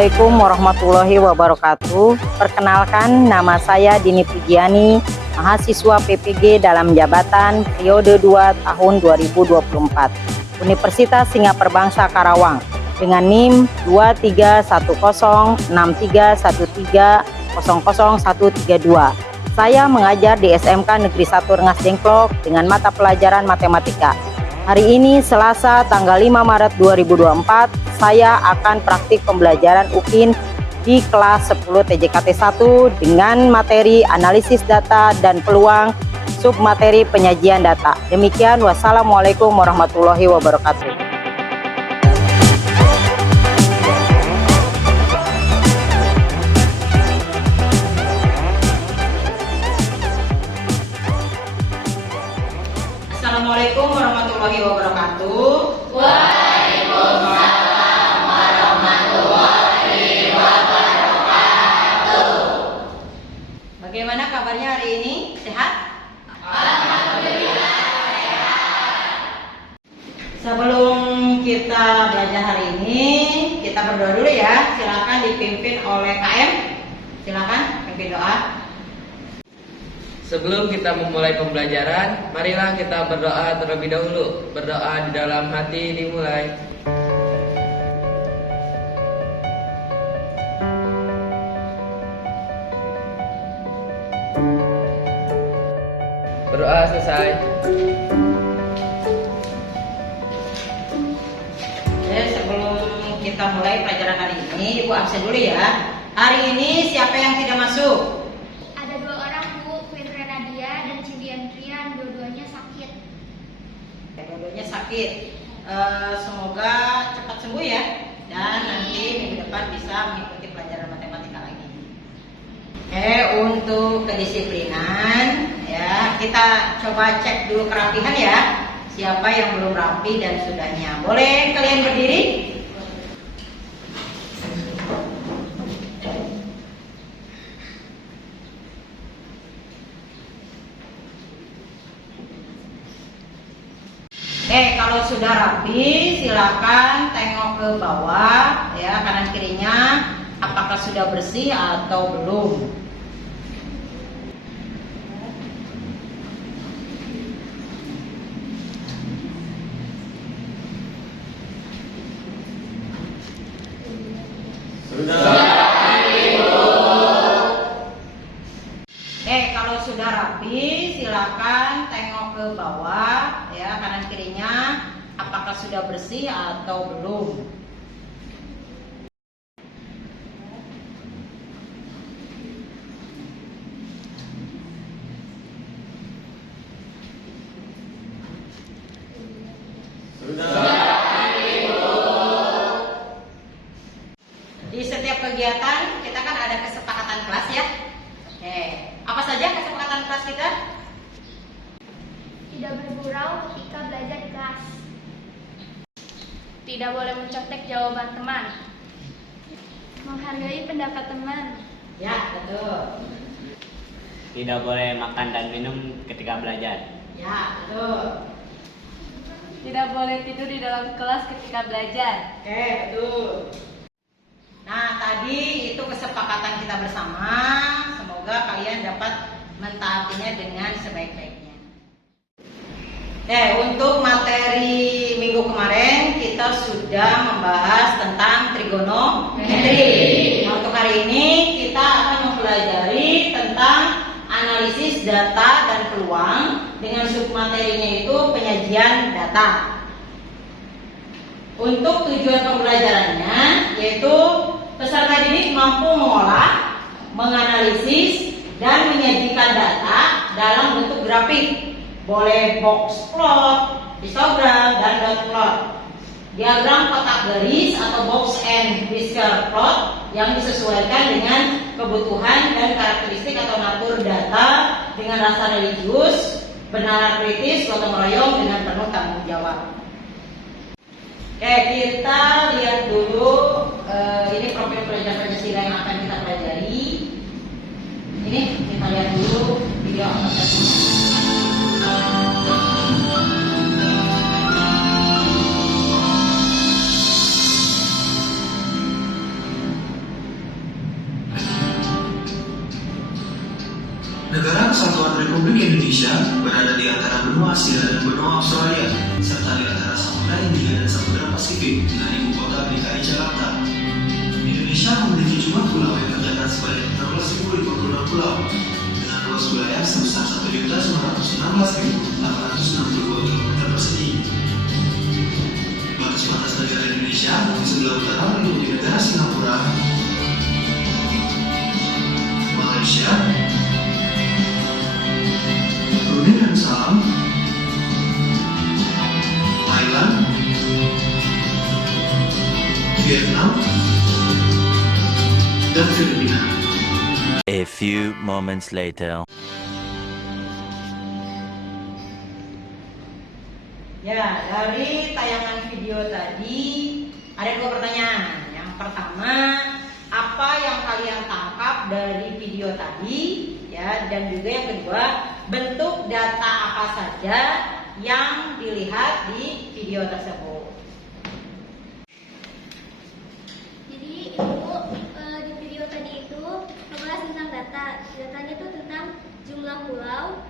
Assalamualaikum warahmatullahi wabarakatuh. Perkenalkan, nama saya Dini Pujiani, mahasiswa PPG dalam jabatan periode 2 tahun 2024, Universitas Singapura Bangsa Karawang, dengan NIM 23101313000132. Saya mengajar di SMK Negeri 1 Rengas Dengklok dengan mata pelajaran matematika. Hari ini Selasa tanggal 5 Maret 2024, saya akan praktik pembelajaran UPIN di kelas 10 TJKT 1 dengan materi analisis data dan peluang submateri penyajian data. Demikian, wassalamualaikum warahmatullahi wabarakatuh. Assalamualaikum warahmatullahi wabarakatuh. Waalaikumsalam warahmatullahi wabarakatuh. Bagaimana kabarnya hari ini? Sehat? Alhamdulillah sehat. Sebelum kita belajar hari ini, kita berdoa dulu ya. Silakan dipimpin oleh KM. Silakan pimpin doa. Sebelum kita memulai pembelajaran, marilah kita berdoa terlebih dahulu. Berdoa di dalam hati dimulai. Berdoa selesai. Oke, sebelum kita mulai pelajaran hari ini, Ibu absen dulu ya. Hari ini siapa yang tidak masuk? Ada 2 orang, Bu, Fitri Nadia dan Cidian Trian, dua-duanya sakit. Dua-duanya sakit. Semoga cepat sembuh ya, dan nanti minggu depan bisa mengikuti pelajaran matematika lagi. Untuk kedisiplinan ya, kita coba cek dulu kerapihan ya. Siapa yang belum rapi dan sudahnya. Boleh kalian berdiri? Kalau sudah rapi, silakan tengok ke bawah ya, kanan kirinya, apakah sudah bersih atau belum. Kalau sudah rapi, silakan tengok ke bawah ya, kanan kirinya, apakah sudah bersih atau belum. Di setiap kegiatan kita kan ada kesepakatan kelas ya. Apa saja kesepakatan kelas kita? Tidak bergurau ketika belajar di kelas. Tidak boleh mencontek jawaban teman. Menghargai pendapat teman. Ya, betul. Tidak boleh makan dan minum ketika belajar. Ya, betul. Tidak boleh tidur di dalam kelas ketika belajar. Betul. Nah, tadi itu kesepakatan kita bersama. Semoga kalian dapat mentaatinya dengan sebaik-baiknya. Untuk materi minggu kemarin kita sudah membahas tentang trigonometri. Untuk hari ini kita akan mempelajari tentang analisis data dan peluang dengan submaterinya itu penyajian data. Untuk tujuan pembelajarannya yaitu peserta didik mampu mengolah, menganalisis, dan menyajikan data dalam bentuk grafik. Boleh box plot, histogram, dan dot plot. Diagram kotak garis atau box and whisker plot yang disesuaikan dengan kebutuhan dan karakteristik atau natur data dengan rasa religius, benar kritis, gotong royong dengan penuh tanggung jawab. Kita lihat dulu ini profil pelajar Pancasila yang akan kita pelajari. Ini kita lihat dulu video aplikasi. berada di antara benua Asia dan benua Australia, serta di antara Samudra Hindia dan Samudra Pasifik dengan ibu kota DKI Jakarta. Indonesia memiliki jumlah pulau yang tercatat sebanyak 16.056 pulau dengan luas wilayah sebesar 1.916.862 km persegi. Batas batas negara Indonesia di sebelah utara meliputi negara Singapura, Malaysia, Brunei Darussalam, Thailand, Vietnam, dan Filipina. A few moments later. Ya, dari tayangan video tadi ada dua pertanyaan. Yang pertama, apa yang kalian tangkap dari video tadi? Ya, dan juga yang kedua, bentuk data apa saja yang dilihat di video tersebut. Jadi Ibu di video tadi itu membahas tentang data. Datanya itu tentang jumlah pulau,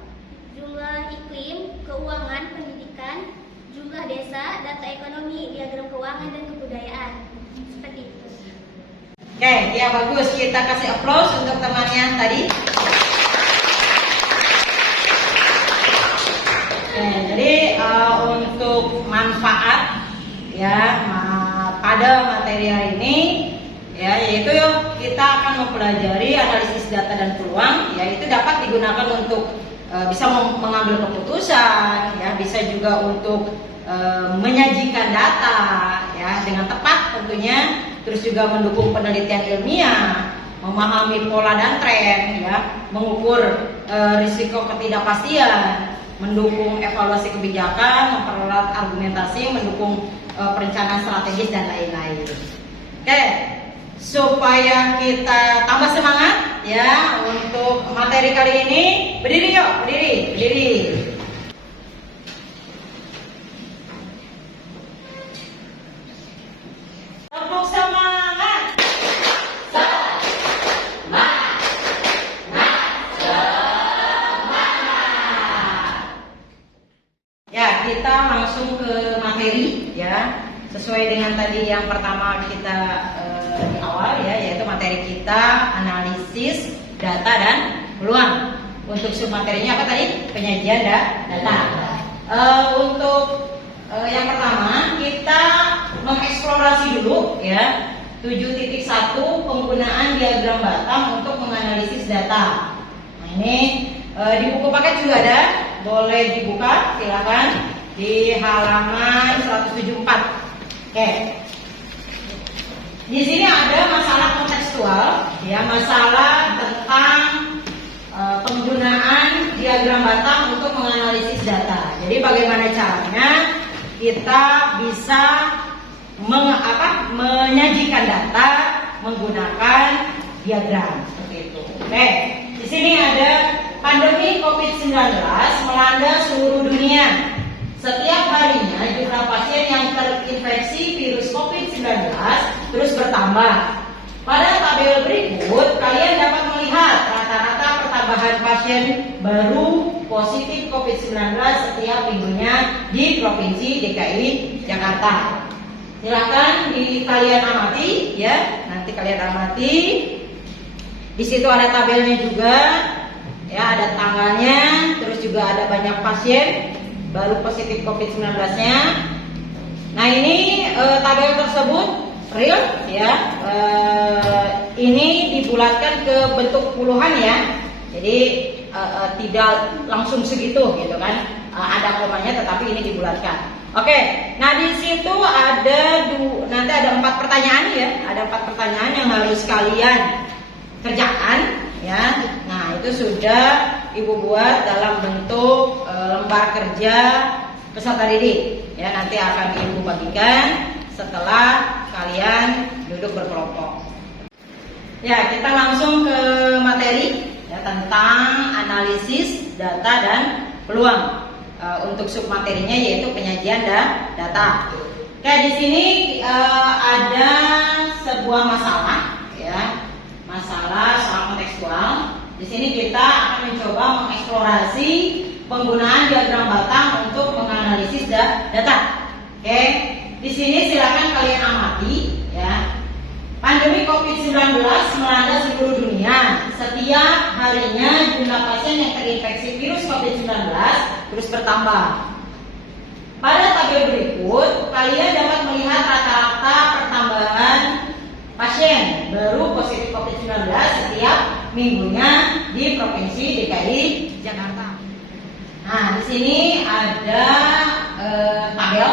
jumlah iklim, keuangan, pendidikan, jumlah desa, data ekonomi, diagram keuangan, dan kebudayaan. Seperti itu. Oke, ya bagus. Kita kasih applause untuk temannya tadi. Oke, jadi untuk manfaat ya pada materi hari ini ya, yaitu kita akan mempelajari analisis data dan peluang, yaitu dapat digunakan untuk bisa mengambil keputusan, ya bisa juga untuk menyajikan data ya dengan tepat tentunya, terus juga mendukung penelitian ilmiah, memahami pola dan tren, ya mengukur risiko ketidakpastian, mendukung evaluasi kebijakan, mempererat argumentasi, mendukung perencanaan strategis dan lain-lain. Oke, supaya kita tambah semangat ya untuk materi kali ini, berdiri yuk, berdiri. Tepuk semangat. Ya, kita langsung ke materi ya. Sesuai dengan tadi yang pertama kita di awal ya, yaitu materi kita analisis data dan peluang. Untuk submaterinya apa tadi? Penyajian data. Untuk yang pertama kita mengeksplorasi dulu ya 7.1 penggunaan diagram Batang untuk menganalisis data. Nah, ini di buku paket juga ada, boleh dibuka silakan di halaman 174. Oke. Di sini ada masalah kontekstual ya, masalah tentang penggunaan diagram Batang untuk menganalisis data. Jadi bagaimana caranya kita bisa menyajikan data menggunakan diagram seperti itu. Oke. Di sini ada pandemi COVID-19 melanda seluruh dunia. Setiap harinya jumlah pasien yang terinfeksi virus COVID-19 terus bertambah. Pada tabel berikut, kalian dapat melihat rata-rata pertambahan pasien baru positif COVID-19 setiap minggunya di Provinsi DKI Jakarta. Silakan kalian amati ya, nanti kalian amati. Di situ ada tabelnya juga, ya ada tanggalnya, terus juga ada banyak pasien baru positif COVID-19-nya. Nah ini tabel tersebut real ya, ini dibulatkan ke bentuk puluhan ya, jadi tidak langsung segitu gitu kan, ada komanya tetapi ini dibulatkan. Oke, nah di situ nanti ada 4 pertanyaan ya, ada 4 pertanyaan yang harus kalian kerjakan ya. Nah itu sudah Ibu buat dalam bentuk lembar kerja peserta didik ya, nanti akan Ibu bagikan setelah kalian duduk berkelompok. Ya, kita langsung ke materi ya, tentang analisis data dan peluang. Untuk submaterinya yaitu penyajian data. Oke, di sini ada sebuah masalah ya, masalah soal kontekstual. Di sini kita akan mencoba mengeksplorasi penggunaan diagram batang untuk menganalisis data. Oke, di sini silakan kalian amati ya. Pandemi COVID-19 melanda seluruh dunia. Setiap harinya jumlah pasien yang terinfeksi virus COVID-19 terus bertambah. Pada tabel berikut, kalian dapat melihat rata-rata pertambahan pasien baru positif COVID-19 setiap minggunya di Provinsi DKI Jakarta. Nah, di sini ada tabel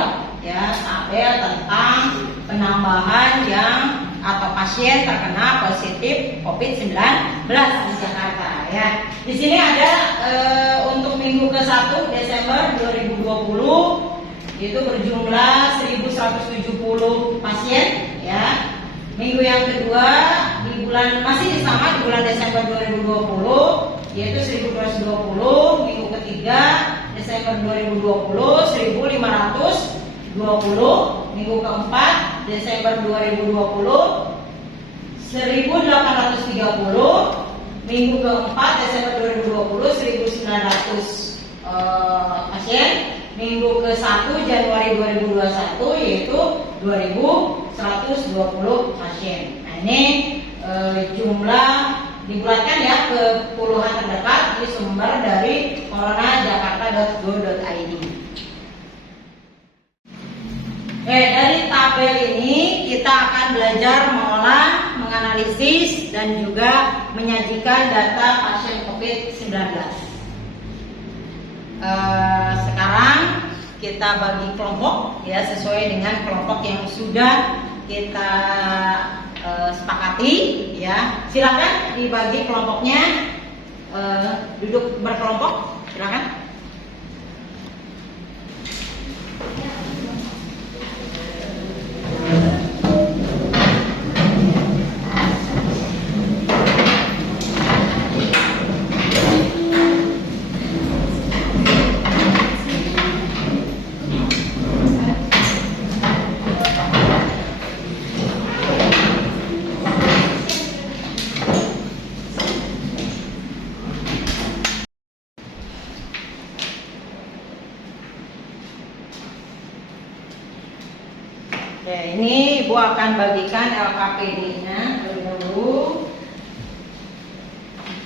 tentang penambahan yang atau pasien terkena positif COVID-19 di Jakarta ya. Di sini ada untuk minggu ke-1 Desember 2020 itu berjumlah 1.170 pasien ya. Minggu yang kedua di bulan masih sama di bulan Desember 2020 yaitu 1.220. Minggu ketiga Desember 2020 1.520. Minggu keempat Desember 2020 1.830. Minggu keempat Desember 2020 1.900 pasien. Minggu ke-1 Januari 2021 yaitu 2.120 pasien. Nah, ini jumlah dibulatkan ya ke puluhan terdekat di sumber dari coronajakarta.go.id. Dari tabel ini kita akan belajar mengolah, menganalisis dan juga menyajikan data pasien COVID-19. Sekarang kita bagi kelompok ya sesuai dengan kelompok yang sudah kita sepakati ya. Silakan dibagi kelompoknya, duduk berkelompok, silakan. Oke, ini Ibu akan bagikan LKPD-nya terlebih dahulu.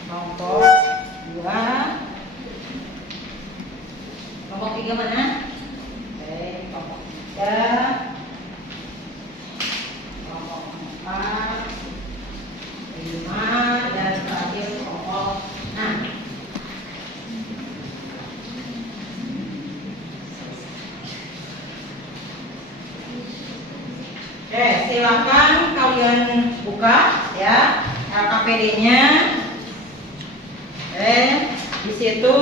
Kelompok 2. Kelompok 3 mana? Oke, kelompok 3. Kelompok 4. 5 dan terakhir kelompok 6. Oke, silakan kalian buka ya LKPD-nya. Di situ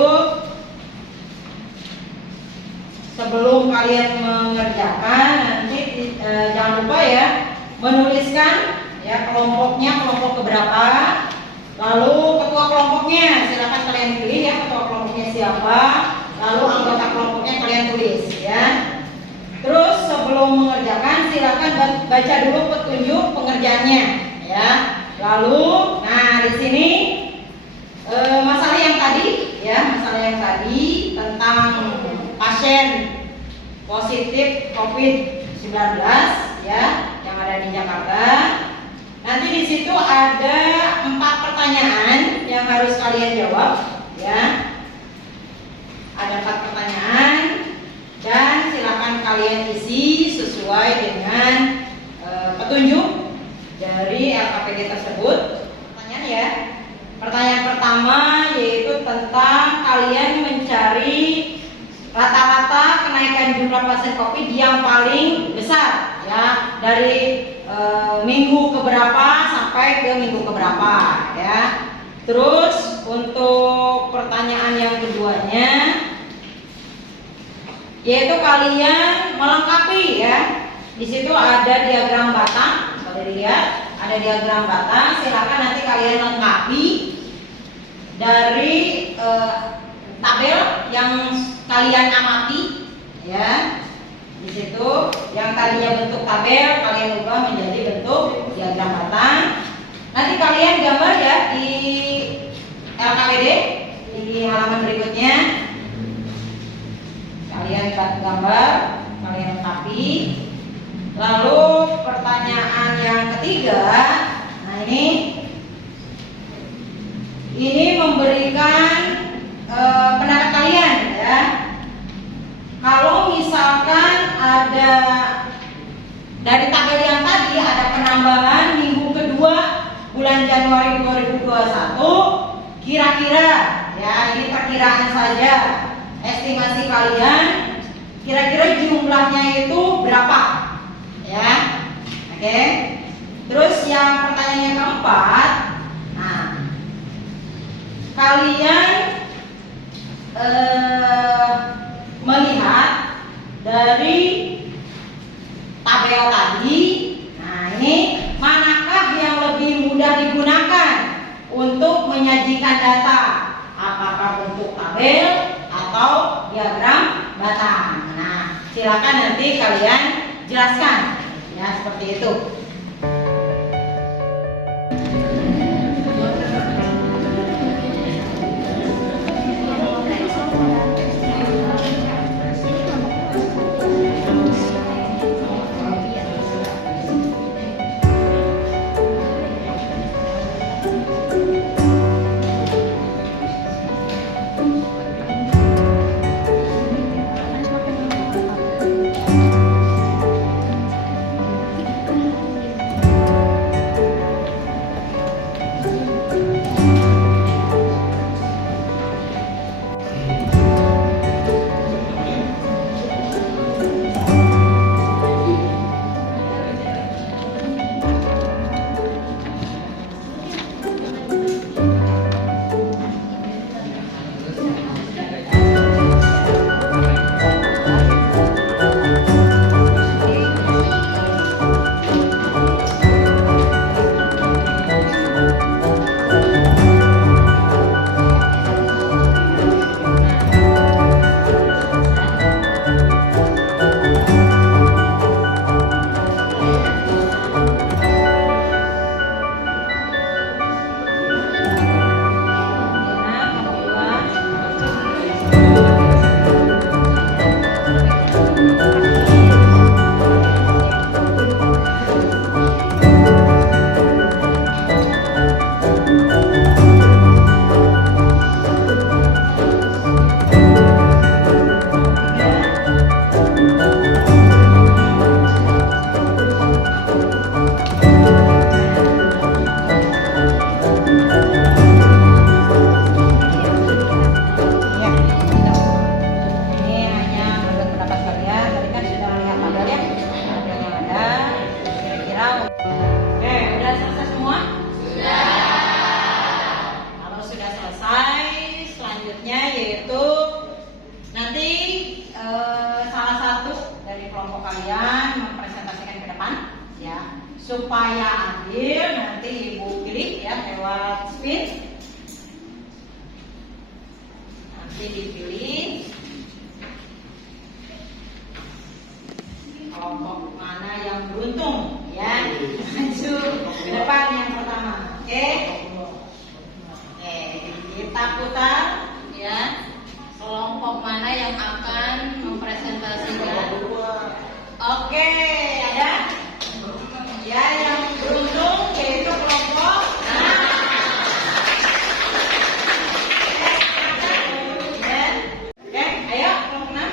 sebelum kalian mengerjakan nanti jangan lupa ya menuliskan ya kelompoknya kelompok keberapa, lalu ketua kelompoknya silakan kalian pilih ya ketua kelompoknya siapa, lalu anggota kelompoknya kalian tulis ya. Terus sebelum mengerjakan silakan baca dulu petunjuk pengerjaannya ya. Lalu nah di sini masalah yang tadi tentang pasien positif COVID-19 ya yang ada di Jakarta. Nanti di situ ada 4 pertanyaan yang harus kalian jawab ya. Ada 4 pertanyaan dan silakan kalian isi sesuai dengan petunjuk dari LKPD tersebut. Pertanyaan ya. Pertanyaan pertama yaitu tentang kalian mencari rata-rata kenaikan jumlah pasien COVID yang paling besar ya dari minggu keberapa sampai ke minggu keberapa ya. Terus untuk pertanyaan yang keduanya yaitu kalian melengkapi ya. Di situ ada diagram batang, boleh dilihat, ada diagram batang. Silakan nanti kalian lengkapi dari tabel yang kalian amati ya. Di situ yang tadinya bentuk tabel kalian ubah menjadi bentuk diagram batang. Nanti kalian gambar ya di LKPD di halaman berikutnya. gambar, kalian lengkapi. Lalu pertanyaan yang ketiga, nah ini memberikan pendapat kalian ya. Kalau misalkan ada dari tabel yang tadi ada penambahan minggu kedua bulan Januari 2021, kira-kira ya ini perkiraan saja, estimasi kalian kira-kira jumlahnya itu berapa ya? Oke. Terus yang pertanyaan yang keempat, nah kalian melihat dari tabel tadi, nah ini manakah yang lebih mudah digunakan untuk menyajikan data? Apakah bentuk tabel atau diagram batang? Nah, silakan nanti kalian jelaskan ya, seperti itu. Supaya adil, nanti ibu pilih ya lewat spin. Nanti dipilih kelompok mana yang beruntung ya. Maju ke depan yang pertama. Oke. Oke, kita putar ya. Kelompok mana yang akan mempresentasikan? Oke, ada? Ya, yang beruntung yaitu kelompok ya. Oke, ayo kelompok 6.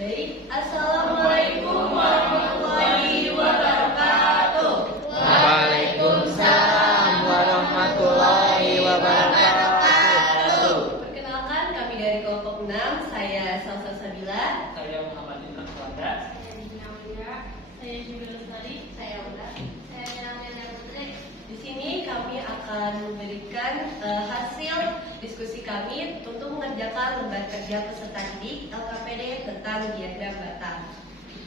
Baik, assalamualaikum warahmatullahi wabarakatuh. Waalaikumsalam warahmatullahi wabarakatuh. Perkenalkan, kami dari kelompok 6. Saya Salsa Sabila. Saya Muhammad Ilham Kuadrat. Saya juga Lestari. Saya Uda. Saya Nilainya Putri. Di sini kami akan memberikan hasil diskusi kami untuk mengerjakan lembar kerja peserta didik LKPD tentang diagram batang.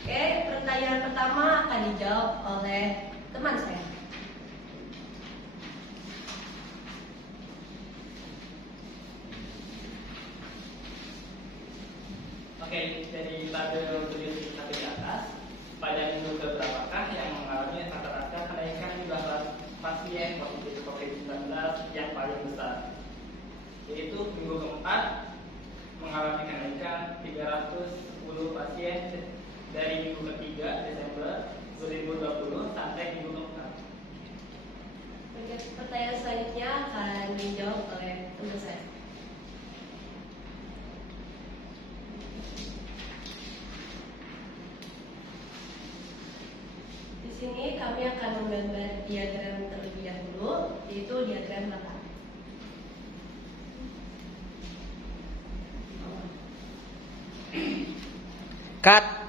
Oke, pertanyaan pertama akan dijawab oleh teman saya. Oke, dari tabel berisi di atas, pada minggu keberapakah yang mengalami rata-rata kenaikan jumlah pasien positif COVID-19 yang paling besar? Yaitu minggu keempat mengalami kenaikan 310 pasien dari minggu ketiga Desember 2020 sampai minggu keempat. Oke, pertanyaan selanjutnya akan dijawab oleh teman saya. Di sini kami akan menggambar diagram terlebih dahulu, yaitu diagram belakang. Cut.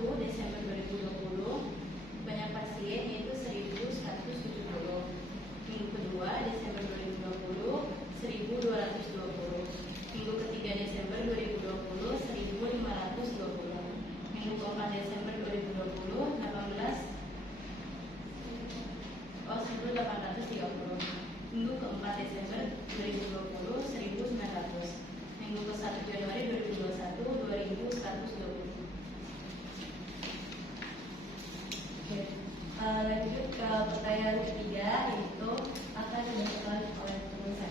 Desember 2020 banyak pasien yaitu 1.170. Minggu kedua Desember 2020 1.220. Minggu ketiga Desember 2020 1.520. Minggu keempat Desember 2020 1.830. Minggu keempat Desember 2020 1.900. Minggu ke 1 Januari 2021 2.120. Oke, lanjut ke pertanyaan ketiga, yaitu akan dilakukan oleh pengusaha.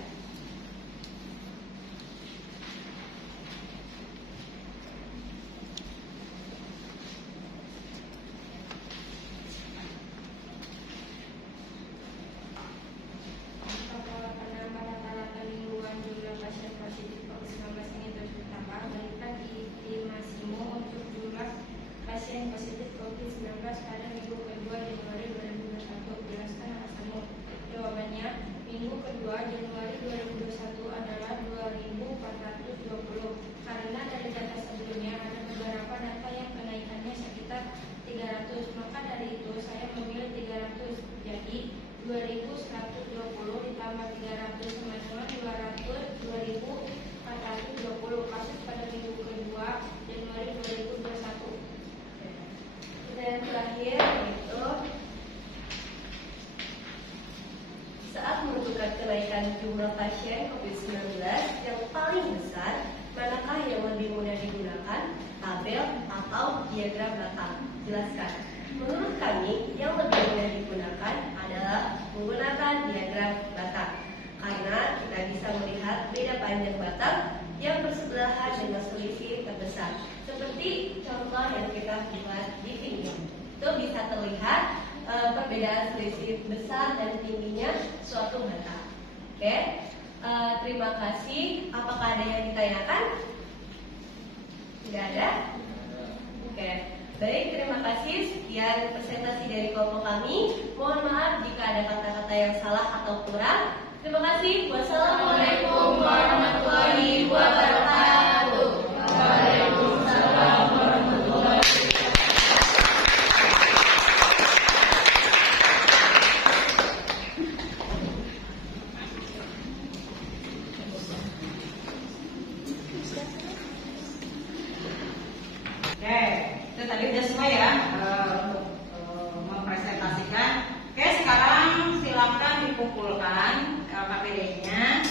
Apakah penambahan rata-rata mingguan jumlah pasien positif COVID-19 ini terus bertambah? Berikan estimasimu untuk jumlah pasien positif COVID-19 pada minggu kedua Januari 2021. Jelaskan alasanmu. Jawabannya, minggu kedua Januari 2021 adalah 2.420. Karena dari data sebelumnya ada beberapa data yang kenaikannya sekitar 300, maka dari itu saya memilih 300. Jadi 2.120 ditambah 300 sama dengan 2.420 kasus pada minggu kedua Januari 2021. Dan terakhir yaitu saat menentukan kenaikan jumlah pasien COVID-19 yang paling besar, manakah yang lebih mudah digunakan, tabel atau diagram batang? Jelaskan. Menurut kami, yang lebih mudah digunakan adalah menggunakan diagram batang, karena kita bisa melihat beda panjang batang yang bersebelahan dengan selisih terbesar. Seperti contoh yang kita buat di video, itu bisa terlihat perbedaan selisih besar dan tingginya suatu batang. Oke, terima kasih. Apakah ada yang ditanyakan? Tidak ada? Oke, baik, terima kasih. Sekian presentasi dari kelompok kami. Mohon maaf jika ada kata-kata yang salah atau kurang. Terima kasih. Wassalamualaikum warahmatullahi wabarakatuh. Waalaikumsalam warahmatullahi Oke, itu tadi udah semua ya untuk mempresentasikan. Oke, sekarang silakan dikumpulkan LKPD-nya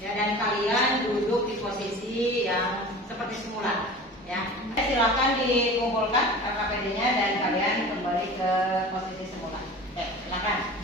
ya, dan kalian duduk di posisi yang seperti semula ya. Silakan dikumpulkan LKPD-nya dan kalian kembali ke posisi semula. Ya, silakan.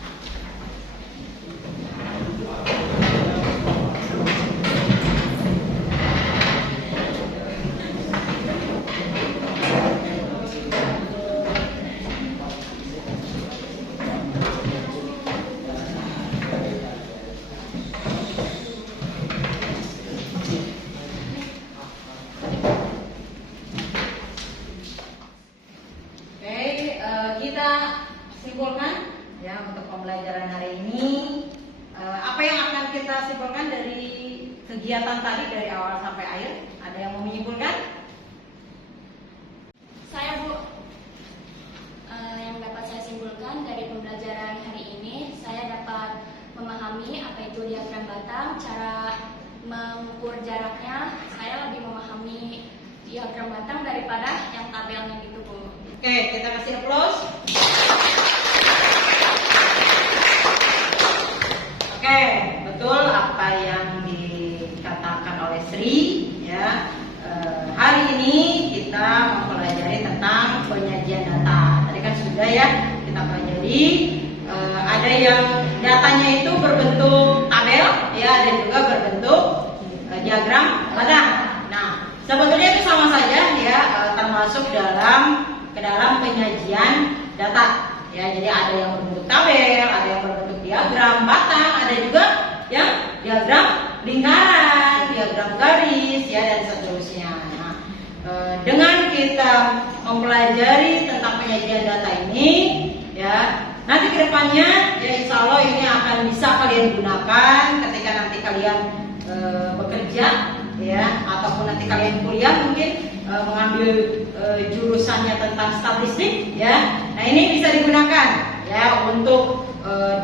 Kita simpulkan ya untuk pembelajaran hari ini. Apa yang akan kita simpulkan dari kegiatan tadi dari awal sampai akhir? Ada yang mau menyimpulkan? Saya Bu, yang dapat saya simpulkan dari pembelajaran hari ini, saya dapat memahami apa itu diagram batang, cara mengukur jaraknya. Saya lebih memahami diagram batang daripada yang tabelnya gitu Bu. Oke, kita kasih applause. Oke, betul apa yang dikatakan oleh Sri ya. Hari ini kita mempelajari tentang penyajian data. Tadi kan sudah ya kita pelajari. Ada yang datanya itu berbentuk tabel ya, ada juga berbentuk diagram batang. Nah, sebetulnya itu sama saja ya, termasuk ke dalam penyajian data ya. Jadi ada yang berbentuk tabel, ada yang berbentuk diagram batang, ada juga yang diagram lingkaran, diagram garis ya, dan seterusnya. Nah, dengan kita mempelajari tentang penyajian data ini ya, nanti kedepannya ya insya Allah ini akan bisa kalian gunakan ketika nanti kalian bekerja ya, ataupun nanti kalian kuliah mungkin mengambil jurusannya tentang statistik, ya. Nah ini bisa digunakan ya untuk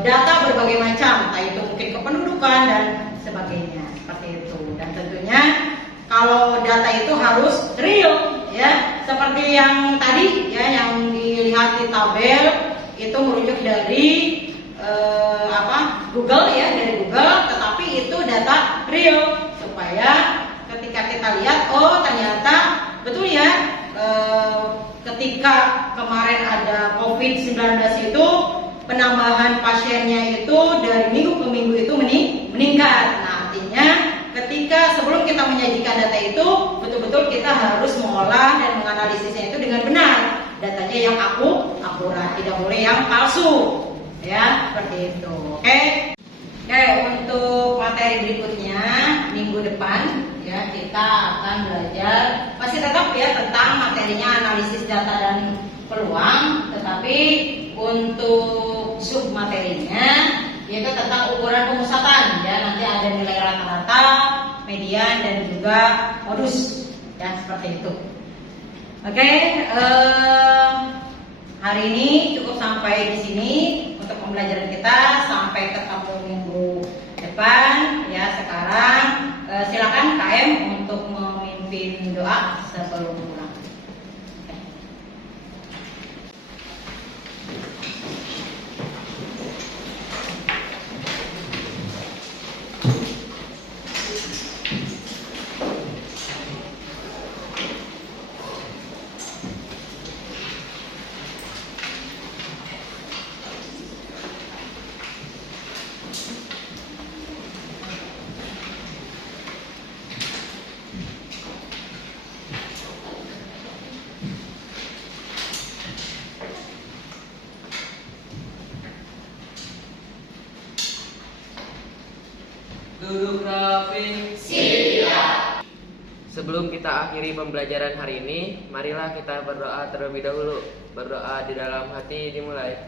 data berbagai macam, entah itu mungkin kependudukan dan sebagainya, seperti itu. Dan tentunya kalau data itu harus real, ya, seperti yang tadi ya, yang dilihat di tabel itu merujuk dari Google ya, dari Google, tetapi itu data real supaya ketika kita lihat, oh ternyata betul ya, ketika kemarin ada COVID-19 itu penambahan pasiennya itu dari minggu ke minggu itu meningkat. Nah artinya ketika sebelum kita menyajikan data itu betul-betul kita harus mengolah dan menganalisisnya itu dengan benar, datanya yang akurat, tidak boleh yang palsu, ya, seperti itu. Oke, untuk materi berikutnya minggu depan ya kita akan belajar masih tetap ya tentang materinya analisis data dan peluang, tetapi untuk sub materinya yaitu tentang ukuran pemusatan ya, nanti ada nilai rata-rata, median dan juga modus ya, seperti itu. Oke, hari ini cukup sampai di sini untuk pembelajaran kita. Sampai ketemu minggu depan ya. Sekarang silakan KM untuk memimpin doa sebelum pulang. Duduk rapi. Sebelum kita akhiri pembelajaran hari ini, marilah kita berdoa terlebih dahulu. Berdoa di dalam hati dimulai.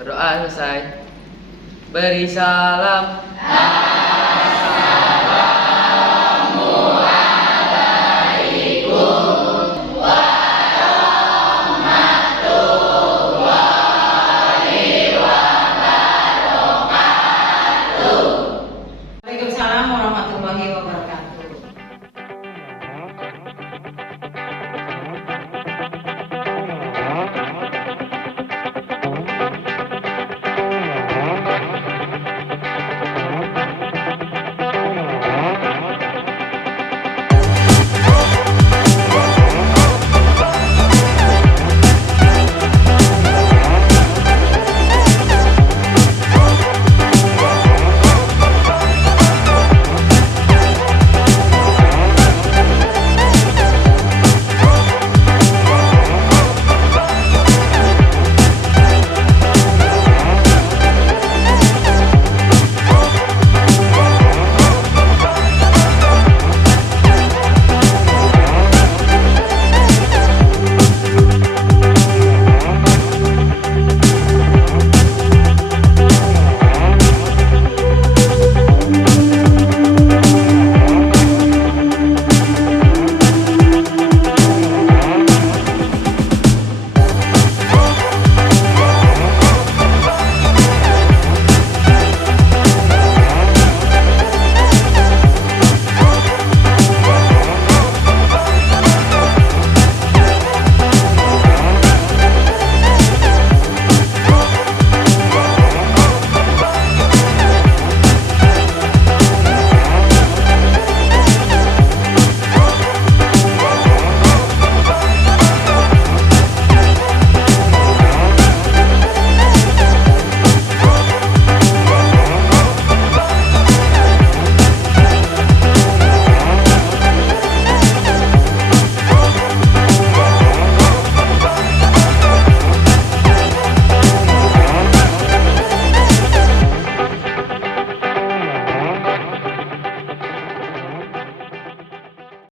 Berdoa selesai. Beri salam. Waalaikumsalam warahmatullahi wabarakatuh.